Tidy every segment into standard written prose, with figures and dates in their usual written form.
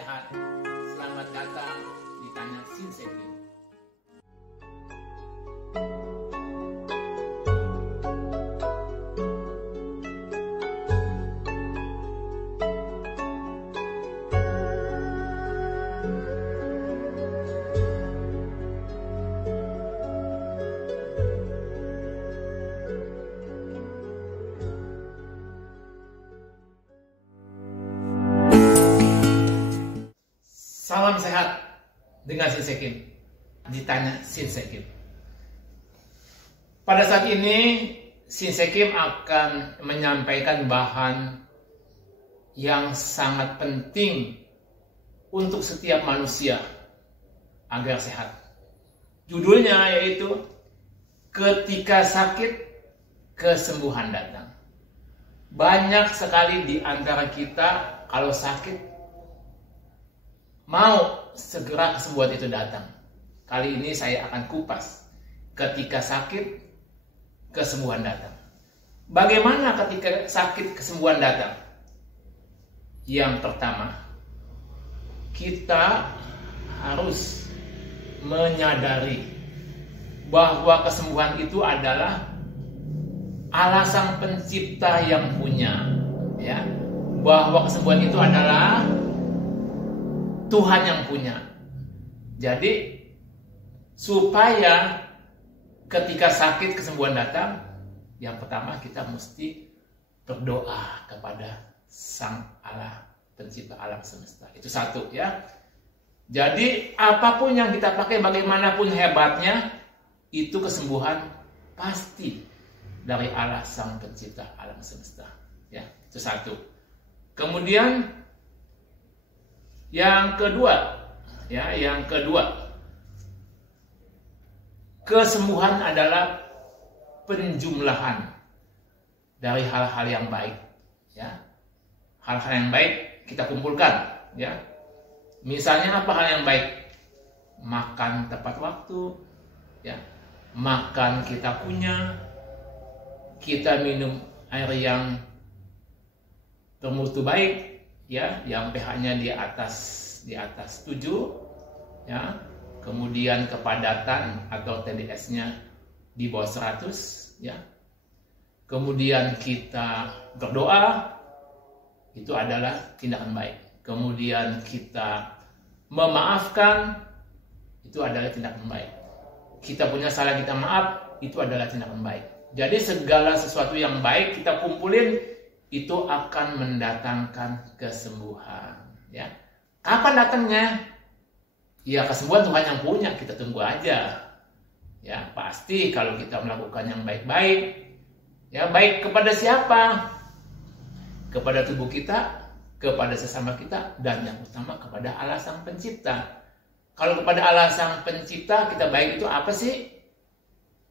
sehat, selamat datang di Tanya Shinsekin. Salam sehat dengan Shinsekin, ditanya Shinsekin. Pada saat ini Shinsekin akan menyampaikan bahan yang sangat penting untuk setiap manusia agar sehat. Judulnya yaitu ketika sakit, kesembuhan datang. Banyak sekali di antara kita kalau sakit mau segera kesembuhan itu datang. Kali ini saya akan kupas ketika sakit, kesembuhan datang. Bagaimana ketika sakit, kesembuhan datang? Yang pertama, kita harus menyadari bahwa kesembuhan itu adalah alasan pencipta yang punya, ya. Bahwa kesembuhan itu adalah Tuhan yang punya. Jadi supaya ketika sakit kesembuhan datang, yang pertama kita mesti berdoa kepada Sang Allah pencipta alam semesta. Itu satu, ya. Jadi apapun yang kita pakai, bagaimanapun hebatnya, itu kesembuhan pasti dari Allah Sang pencipta alam semesta, ya. Itu satu. Kemudian yang kedua, kesembuhan adalah penjumlahan dari hal-hal yang baik, ya. Hal-hal yang baik kita kumpulkan, ya. Misalnya apa hal yang baik? Makan tepat waktu, ya. Makan kita punya, kita minum air yang bermutu baik, ya, yang pH-nya di atas 7, ya. Kemudian kepadatan atau TDS-nya di bawah 100, ya. Kemudian kita berdoa, itu adalah tindakan baik. Kemudian kita memaafkan, itu adalah tindakan baik. Kita punya salah, kita maaf, itu adalah tindakan baik. Jadi segala sesuatu yang baik kita kumpulin, itu akan mendatangkan kesembuhan, ya. Kapan datangnya? Ya, kesembuhan Tuhan yang punya, kita tunggu aja. Ya, pasti kalau kita melakukan yang baik-baik, ya, baik kepada siapa? Kepada tubuh kita, kepada sesama kita, dan yang utama kepada Allah Sang Pencipta. Kalau kepada Allah Sang Pencipta kita baik itu apa sih?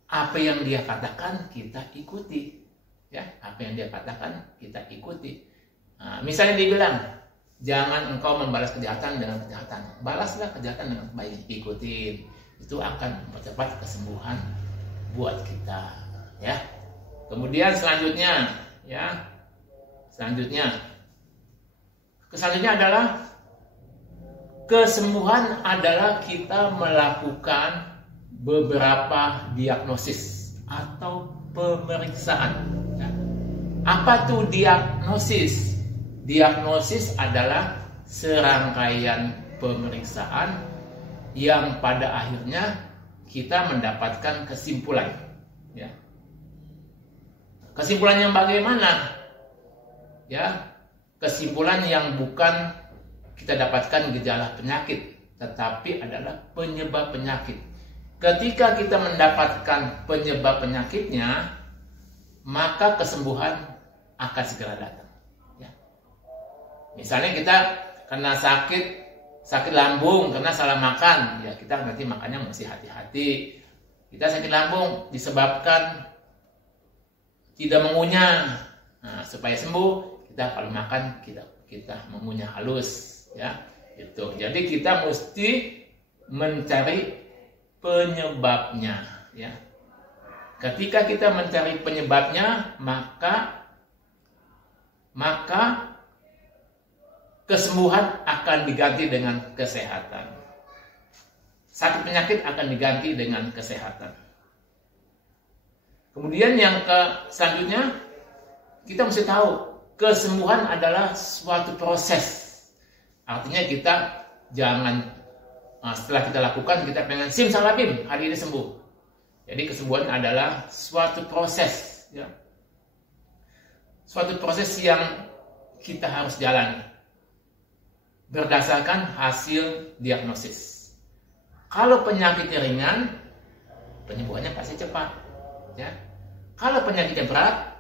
Apa yang Dia katakan kita ikuti. Ya, apa yang Dia katakan kita ikuti. Nah, misalnya dia bilang, jangan engkau membalas kejahatan dengan kejahatan, balaslah kejahatan dengan baik, ikutin. Itu akan mempercepat kesembuhan buat kita, ya. Kemudian selanjutnya adalah kesembuhan adalah kita melakukan beberapa diagnosis atau pemeriksaan. Apa tuh diagnosis? Diagnosis adalah serangkaian pemeriksaan yang pada akhirnya kita mendapatkan kesimpulan, ya. Kesimpulan yang bagaimana? Ya, kesimpulan yang bukan kita dapatkan gejala penyakit, tetapi adalah penyebab penyakit. Ketika kita mendapatkan penyebab penyakitnya, maka kesembuhan akan segera datang, ya. Misalnya kita kena sakit lambung karena salah makan, ya, kita nanti makannya mesti hati-hati. Kita sakit lambung disebabkan tidak mengunyah. Nah, supaya sembuh, kita kalau makan kita mengunyah halus, ya. Itu. Jadi kita mesti mencari penyebabnya, ya. Ketika kita mencari penyebabnya, maka kesembuhan akan diganti dengan kesehatan. Sakit penyakit akan diganti dengan kesehatan. Kemudian yang selanjutnya, kita mesti tahu kesembuhan adalah suatu proses. Artinya kita jangan setelah kita lakukan kita pengen simsalabim hari ini sembuh. Jadi kesembuhan adalah suatu proses, ya. Suatu proses yang kita harus jalani berdasarkan hasil diagnosis. Kalau penyakitnya ringan, penyembuhannya pasti cepat, ya. Kalau penyakitnya berat,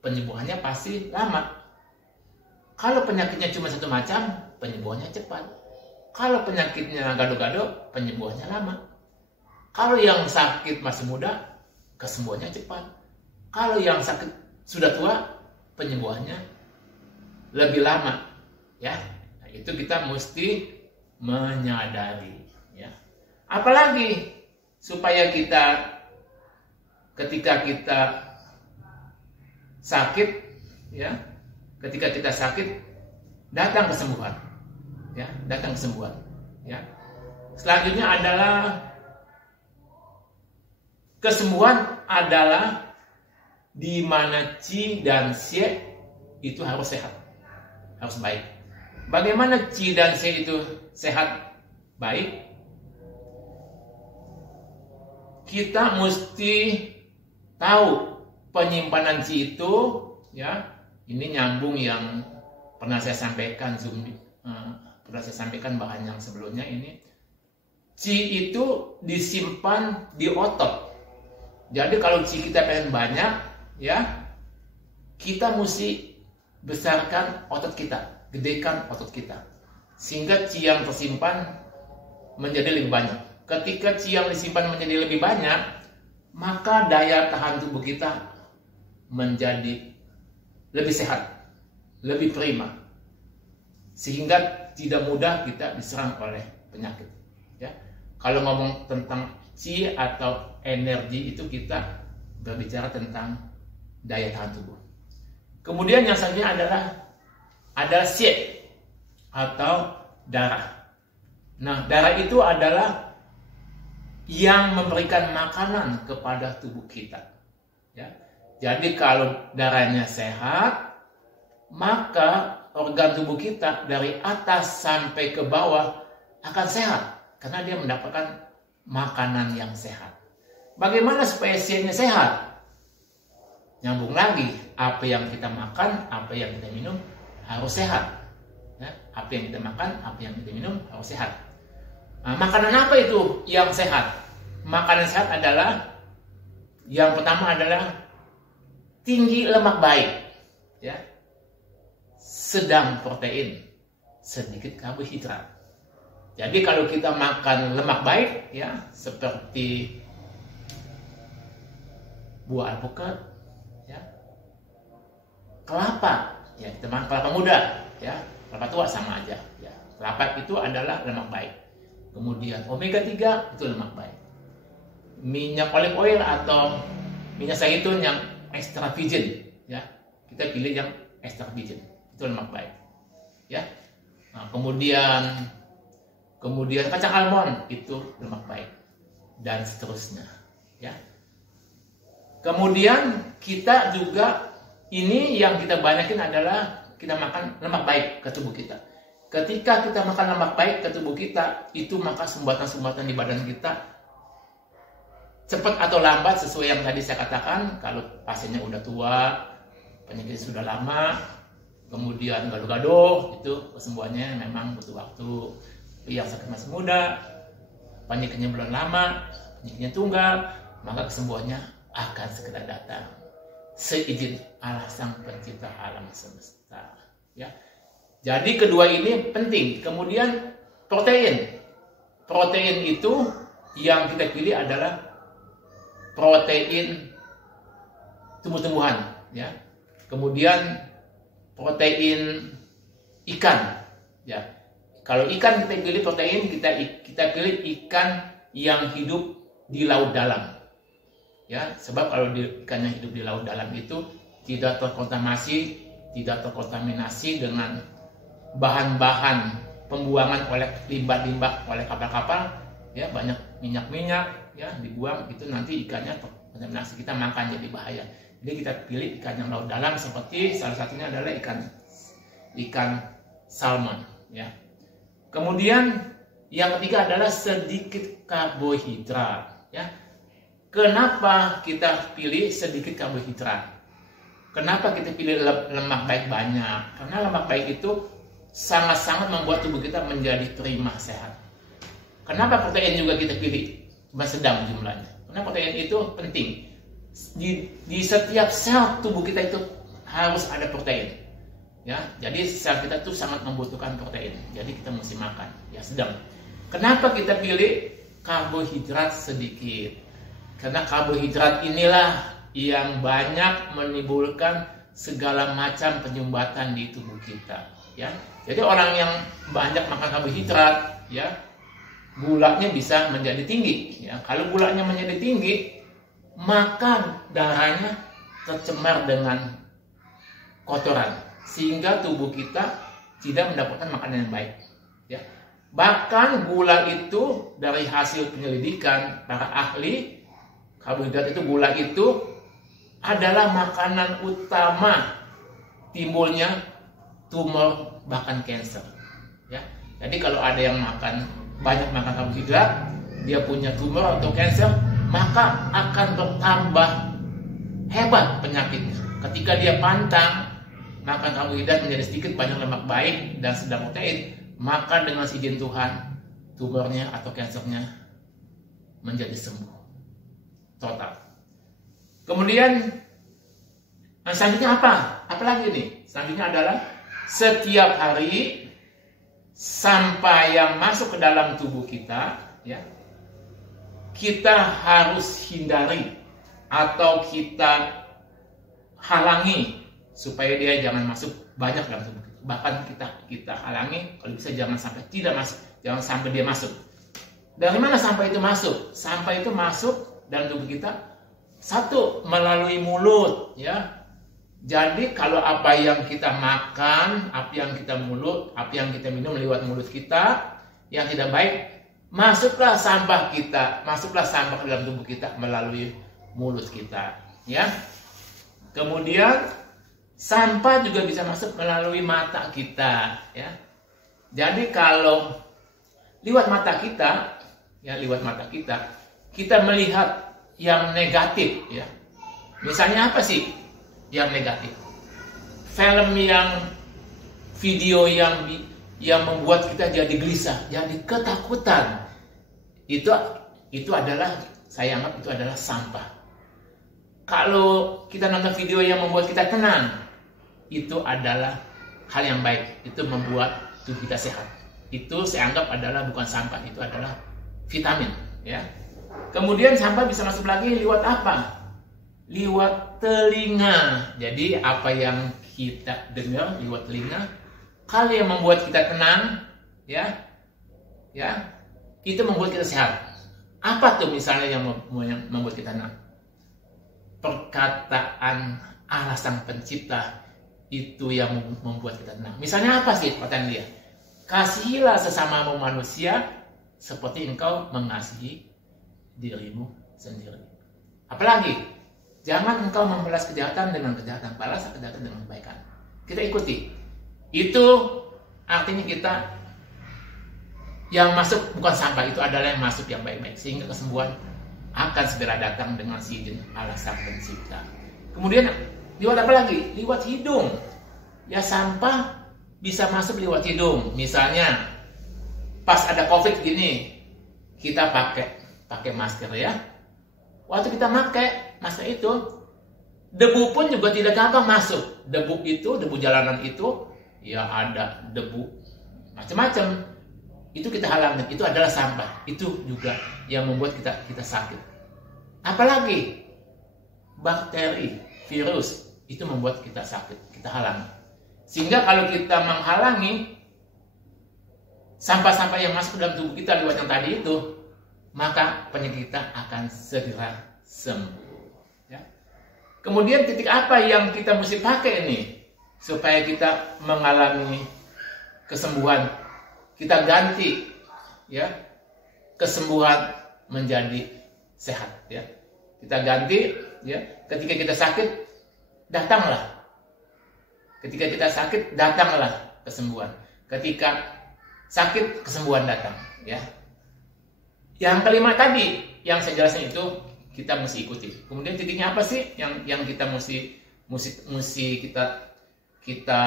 penyembuhannya pasti lama. Kalau penyakitnya cuma satu macam, penyembuhannya cepat. Kalau penyakitnya gado-gado, penyembuhannya lama. Kalau yang sakit masih muda, kesembuhannya cepat. Kalau yang sakit sudah tua, penyembuhannya lebih lama, ya. Nah, itu kita mesti menyadari, ya. Apalagi supaya kita ketika kita sakit, ya, ketika kita sakit datang kesembuhan, ya, datang kesembuhan, ya. Selanjutnya adalah kesembuhan adalah di mana Qi dan Xie itu harus sehat, harus baik. Bagaimana Qi dan Xie itu sehat, baik? Kita mesti tahu penyimpanan Qi itu, ya. Ini nyambung yang pernah saya sampaikan pernah saya sampaikan bahan yang sebelumnya ini. Qi itu disimpan di otot. Jadi kalau Qi kita pengen banyak, ya, kita mesti besarkan otot kita, gedekan otot kita, sehingga Qi yang tersimpan menjadi lebih banyak. Ketika Qi yang disimpan menjadi lebih banyak, maka daya tahan tubuh kita menjadi lebih sehat, lebih prima, sehingga tidak mudah kita diserang oleh penyakit, ya. Kalau ngomong tentang Qi atau energi itu kita berbicara tentang daya tahan tubuh. Kemudian yang selanjutnya adalah Xie atau darah. Nah, darah itu adalah yang memberikan makanan kepada tubuh kita, ya. Jadi kalau darahnya sehat, maka organ tubuh kita dari atas sampai ke bawah akan sehat karena dia mendapatkan makanan yang sehat. Bagaimana supaya Xie-nya sehat? Nyambung lagi, apa yang kita makan, apa yang kita minum harus sehat, ya. Apa yang kita makan, apa yang kita minum harus sehat. Nah, makanan apa itu yang sehat? Makanan sehat adalah yang pertama adalah tinggi lemak baik, ya, sedang protein, sedikit karbohidrat. Jadi kalau kita makan lemak baik, ya, seperti buah alpukat, ya, kelapa, ya, kita makan kelapa muda, ya, kelapa tua sama aja, ya. Kelapa itu adalah lemak baik. Kemudian omega 3 itu lemak baik. Minyak olive oil atau minyak zaitun yang extra virgin, ya, kita pilih yang extra virgin, itu lemak baik, ya. Nah, kemudian kacang almond itu lemak baik, dan seterusnya, ya. Kemudian kita juga ini yang kita banyakin adalah kita makan lemak baik ke tubuh kita. Ketika kita makan lemak baik ke tubuh kita, itu maka sumbatan-sumbatan di badan kita cepat atau lambat sesuai yang tadi saya katakan. Kalau pasiennya udah tua, penyakit sudah lama, kemudian gado-gado, itu kesembuhannya memang butuh waktu. Yang sakit masih muda, penyakitnya belum lama, penyakitnya tunggal, maka kesembuhannya akan segera datang seizin Allah Sang Pencipta alam semesta, ya. Jadi kedua ini penting. Kemudian protein itu yang kita pilih adalah protein tumbuh-tumbuhan, ya. Kemudian protein ikan, ya. Kalau ikan kita pilih protein, kita pilih ikan yang hidup di laut dalam, ya. Sebab kalau ikan yang hidup di laut dalam itu tidak terkontaminasi dengan bahan-bahan pembuangan oleh limbah-limbah oleh kapal-kapal, ya banyak minyak-minyak ya dibuang, itu nanti ikannya kontaminasi, kita makan jadi bahaya. Jadi kita pilih ikan yang laut dalam, seperti salah satunya adalah ikan salmon ya. Kemudian yang ketiga adalah sedikit karbohidrat ya. Kenapa kita pilih sedikit karbohidrat? Kenapa kita pilih lemak baik banyak? Karena lemak baik itu sangat-sangat membuat tubuh kita menjadi prima sehat. Kenapa protein juga kita pilih cuma sedang jumlahnya? Karena protein itu penting. Di setiap sel tubuh kita itu harus ada protein. Ya, jadi sel kita tuh sangat membutuhkan protein. Jadi kita mesti makan ya sedang. Kenapa kita pilih karbohidrat sedikit? Karena karbohidrat inilah yang banyak menimbulkan segala macam penyumbatan di tubuh kita ya. Jadi orang yang banyak makan karbohidrat ya, gulanya bisa menjadi tinggi ya. Kalau gulanya menjadi tinggi, maka darahnya tercemar dengan kotoran sehingga tubuh kita tidak mendapatkan makanan yang baik ya. Bahkan gula itu dari hasil penyelidikan para ahli, karbohidrat itu, gula itu adalah makanan utama timbulnya tumor bahkan kanker ya. Jadi kalau ada yang banyak makan karbohidrat, dia punya tumor atau kanker, maka akan bertambah hebat penyakitnya. Ketika dia pantang makan karbohidrat menjadi sedikit, banyak lemak baik dan sedang protein, maka dengan izin Tuhan tumornya atau kansernya menjadi sembuh total. Kemudian selanjutnya apa? Apalagi nih? Selanjutnya adalah setiap hari sampah yang masuk ke dalam tubuh kita ya, kita harus hindari atau kita halangi supaya dia jangan masuk banyak dalam tubuh kita. Bahkan kita halangi, kalau bisa jangan sampai tidak masuk, jangan sampai dia masuk. Dari mana sampah itu masuk? Sampah itu masuk dalam tubuh kita satu melalui mulut ya. Jadi kalau apa yang kita makan, apa yang kita minum lewat mulut kita yang tidak baik, masuklah sampah ke dalam tubuh kita melalui mulut kita ya. Kemudian sampah juga bisa masuk melalui mata kita ya. Jadi kalau lewat mata kita kita melihat yang negatif ya. Misalnya apa sih yang negatif? Video yang membuat kita jadi gelisah, jadi ketakutan. Itu adalah, saya anggap itu adalah sampah. Kalau kita nonton video yang membuat kita tenang, itu adalah hal yang baik. Itu membuat tubuh kita sehat. Itu saya anggap adalah bukan sampah, itu adalah vitamin ya. Kemudian sampah bisa masuk lagi lewat apa? Lewat telinga. Jadi apa yang kita dengar lewat telinga, hal yang membuat kita tenang ya, itu membuat kita sehat. Apa tuh misalnya yang membuat kita tenang? Perkataan Allah Sang Pencipta itu yang membuat kita tenang. Misalnya apa sih perkataan dia? Kasihilah sesamamu manusia seperti engkau mengasihi dirimu sendiri. Apalagi, jangan engkau membalas kejahatan dengan kejahatan, balas kejahatan dengan kebaikan. Kita ikuti. Itu artinya kita yang masuk bukan sampah, itu adalah yang masuk yang baik-baik, sehingga kesembuhan akan segera datang dengan izin Allah Sang Pencipta. Kemudian lewat apa lagi? Lewat hidung. Ya, sampah bisa masuk lewat hidung. Misalnya pas ada COVID gini, kita pakai masker ya. Waktu kita pakai masker itu, debu pun juga tidak gampang masuk. Debu jalanan itu, ya ada debu macam-macam. Itu kita halangi. Itu adalah sampah. Itu juga yang membuat kita sakit. Apalagi bakteri, virus, itu membuat kita sakit. Kita halangi. Sehingga kalau kita menghalangi sampah-sampah yang masuk ke dalam tubuh kita lewat yang tadi itu, maka penyakit kita akan segera sembuh. Ya. Kemudian titik apa yang kita mesti pakai ini supaya kita mengalami kesembuhan, kita ganti ya kesembuhan menjadi sehat ya. Kita ganti ya, ketika kita sakit datanglah. Ketika kita sakit datanglah kesembuhan. Ketika sakit kesembuhan datang ya. Yang kelima tadi yang saya jelaskan itu kita mesti ikuti. Kemudian titiknya apa sih yang kita mesti kita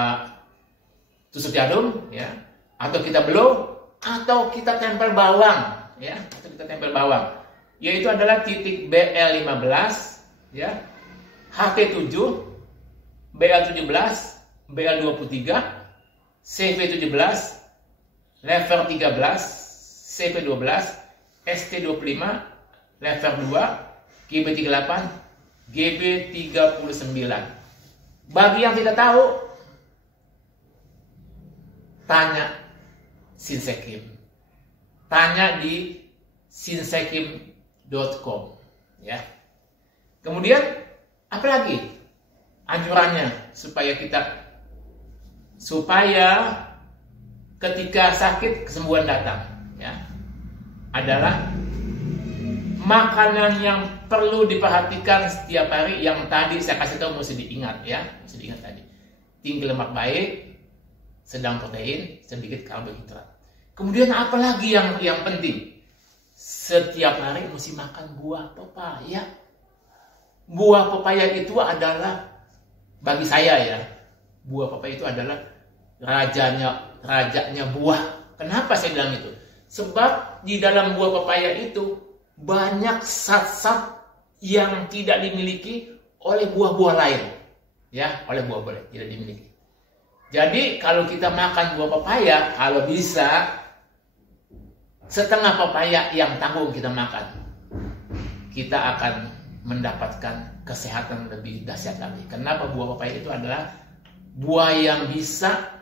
tusuk jarum ya, atau kita blow, atau kita tempel bawang ya, atau kita tempel bawang. Yaitu adalah titik BL15 ya, HT7, BL17, BL23, CV17, lever 13, CV12, ST25, lever 2, GB38, GB39. Bagi yang tidak tahu, tanya Sinsekim. Tanya di sinsekim.com ya. Kemudian apa lagi anjurannya supaya ketika sakit kesembuhan datang ya, adalah makanan yang perlu diperhatikan setiap hari yang tadi saya kasih tahu, mesti diingat ya, mesti diingat tadi. Tinggi lemak baik, sedang protein, sedikit karbohidrat. Kemudian apa lagi yang penting? Setiap hari mesti makan buah pepaya. Buah pepaya itu adalah, bagi saya ya, buah pepaya itu adalah rajanya buah. Kenapa saya bilang itu? Sebab di dalam buah pepaya itu banyak zat-zat yang tidak dimiliki oleh buah-buah lain. Ya, oleh buah-buah lain tidak dimiliki. Jadi kalau kita makan buah pepaya, kalau bisa setengah pepaya yang tanggung kita makan, kita akan mendapatkan kesehatan lebih dahsyat lagi. Kenapa? Buah pepaya itu adalah buah yang bisa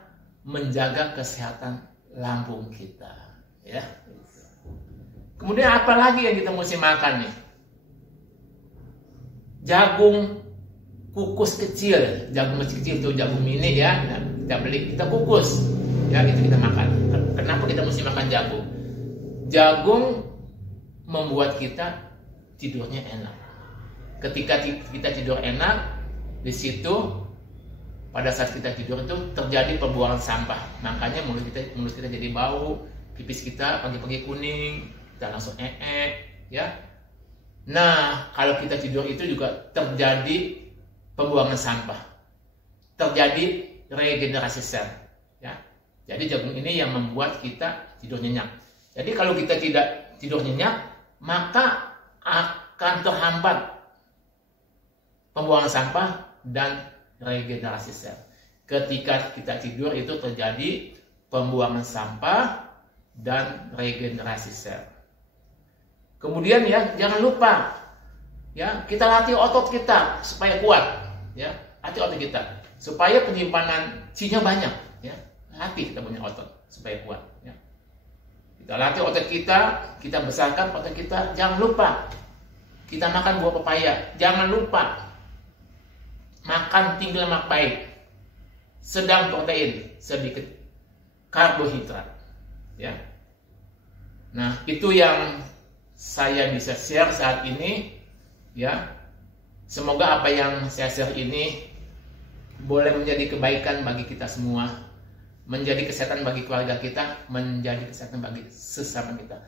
menjaga kesehatan lambung kita ya. Kemudian apa lagi yang kita mesti makan nih? Jagung kukus kecil, jagung kecil itu jagung mini ya. Nah, kita beli, kita kukus ya, itu kita makan. Kenapa kita mesti makan jagung? Jagung membuat kita tidurnya enak. Ketika kita tidur enak, di situ pada saat kita tidur itu terjadi pembuangan sampah. Makanya mulut kita jadi bau, pipis kita pagi-pagi kuning, kita langsung ya. Nah, kalau kita tidur itu juga terjadi pembuangan sampah, terjadi regenerasi sel ya. Jadi jagung ini yang membuat kita tidur nyenyak. Jadi kalau kita tidak tidur nyenyak, maka akan terhambat pembuangan sampah dan regenerasi sel. Ketika kita tidur itu terjadi pembuangan sampah dan regenerasi sel. Kemudian ya, jangan lupa ya, kita latih otot kita supaya kuat ya, latih otot kita supaya penyimpanan chi-nya banyak ya. Latih kita punya otot supaya kuat ya. Kita latih otot kita besarkan otot kita. Jangan lupa kita makan buah pepaya. Jangan lupa makan tinggi lemak baik, sedang protein, sedikit karbohidrat ya. Nah, itu yang saya bisa share saat ini ya. Semoga apa yang saya share ini boleh menjadi kebaikan bagi kita semua, menjadi kesehatan bagi keluarga kita, menjadi kesehatan bagi sesama kita.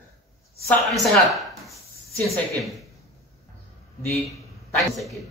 Salam sehat, Sinsekim di Tanya Sekim.